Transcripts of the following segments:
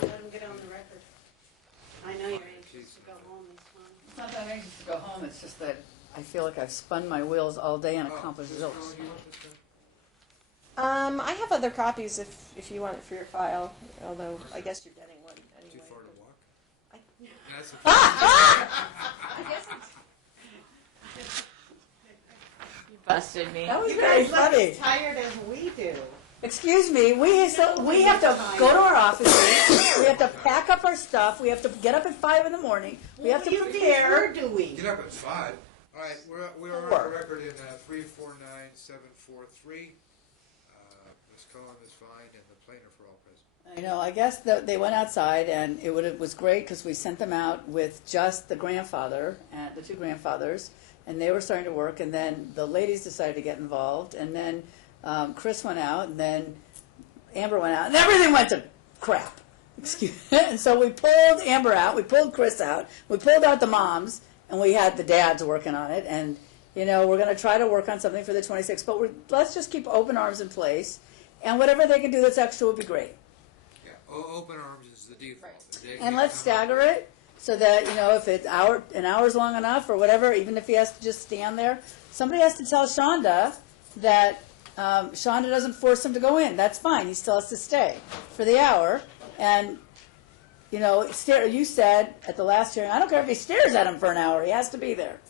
Let him get on the record. I know you're anxious to go home this time. It's not that I'm anxious to go home, it's just that I feel like I've spun my wheels all day and accomplished results. I have other copies if you want it for your file, although I guess you're getting one anyway. Too far to walk? I- That's I guess it's- You busted me. That was You very guys look funny. as tired as we do. Excuse me, we have to go to our offices, we have to pack up our stuff, we have to get up at 5 in the morning, we have to prepare. do we? Get up at 5. All right, we're on the record in 349743. Ms. Cohen is fine, and the plaintiff are all present. I know, I guess they went outside and it was great because we sent them out with just the grandfather and the two grandfathers, and they were starting to work, and then the ladies decided to get involved, and then Chris went out, and then Amber went out, and everything went to crap. Excuse me. And so we pulled Amber out, we pulled Chris out, we pulled out the moms, and we had the dads working on it. And we're going to try to work on something for the 26th, but let's just keep open arms in place, and whatever they can do that's extra would be great. Yeah, open arms is the default. And let's stagger it so that if an hour's long enough or whatever, even if he has to just stand there, somebody has to tell Shonda that. Shonda doesn't force him to go in. That's fine. He still has to stay for the hour. And, you said at the last hearing, I don't care if he stares at him for an hour. He has to be there.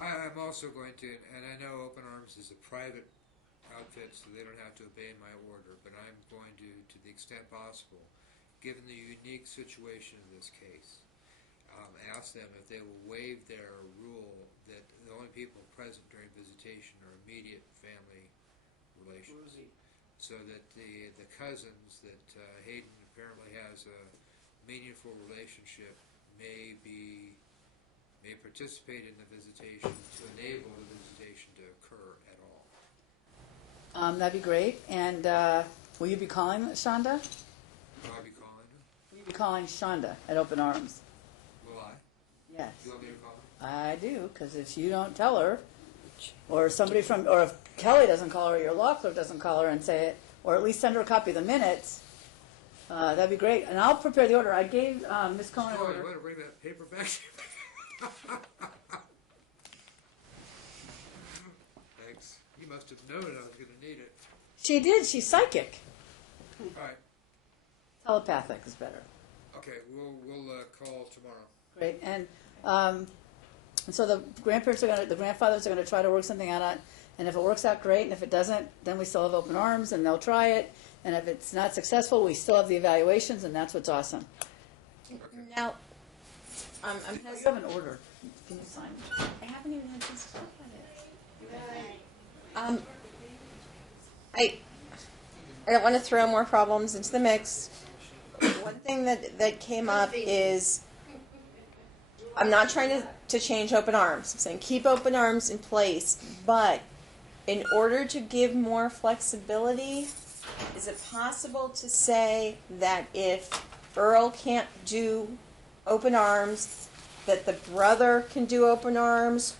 I'm also going to, and I know Open Arms is a private outfit, so they don't have to obey my order, but I'm going to the extent possible, given the unique situation of this case, ask them if they will waive their rule that the only people present during visitation are immediate family relations, so that the cousins that Hayden apparently has a meaningful relationship may participate in the visitation to enable the visitation to occur at all. That'd be great. And will you be calling Shonda? Will I be calling her? Will you be calling Shonda at Open Arms? Will I? Yes. You want me to call her? I do, because if you don't tell her, or if Kelly doesn't call her, or your law clerk doesn't call her and say it, or at least send her a copy of the minutes, that'd be great. And I'll prepare the order. I gave Ms. Cohen an Oh, order. you want to bring that paper back? Thanks. You must have known I was going to need it. She did. She's psychic. All right. Telepathic is better. Okay, we'll call tomorrow. Great. And so the grandfathers are going to try to work something out on it. And if it works out, great. And if it doesn't, then we still have Open Arms, and they'll try it. And if it's not successful, we still have the evaluations, and that's what's awesome. Okay. Now, I'm You have an order. Can you sign it? I haven't even had a chance to look at it. I don't want to throw more problems into the mix. One thing that came up is I'm not trying to change Open Arms. I'm saying keep Open Arms in place, but in order to give more flexibility, is it possible to say that if Earl can't do Open Arms, that the brother can do Open Arms,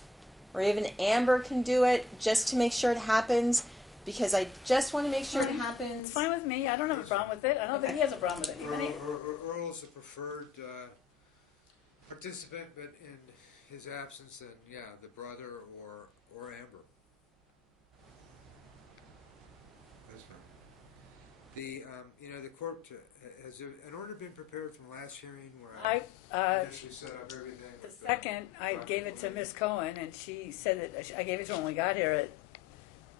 or even Amber can do it, just to make sure it happens? Because I just want to make sure it happens. It's fine with me. I don't have a problem with it. I don't think he has a problem with it. Earl is a preferred participant, but in his absence, then the brother or Amber. That's fine. The court has an order been prepared from last hearing where I initially set up everything. The second, I gave it to Ms. Cohen, and she said that I gave it to her when we got here at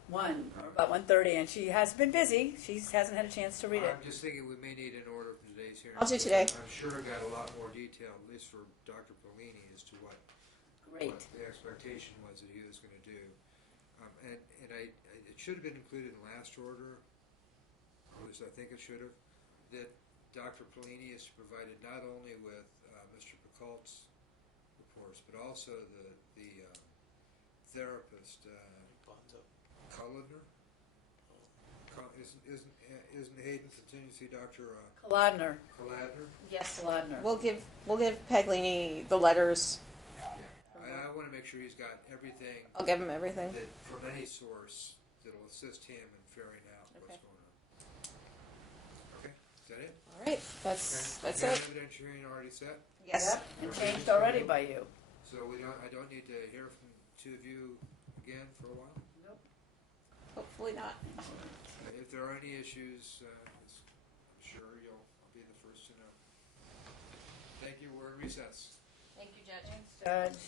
about 1:30, and she has been busy. She hasn't had a chance to read it. I'm just thinking we may need an order for today's hearing. I'll do today. I'm sure I got a lot more detail, at least for Dr. Polini, as to what the expectation was that he was going to do. It should have been included in the last order, or at least I think it should have, that Dr. Polini is provided not only with Mr. Picault's reports, but also the therapist, Cullender? Isn't Hayden continue to see Dr. Kaladner. Kaladner? Yes, Kaladner. We'll give Paglini the letters. Yeah. I want to make sure he's got everything. I'll give him everything. That, from any source that'll assist him in figuring out what's going on. Okay? that it? All right, that's it. Evidentiary already set, Yes. And changed already by you. so I don't need to hear from two of you again for a while? Hopefully not. If there are any issues, I'm sure I'll be the first to know. Thank you, we're in recess. Thank you, Judge. Judge.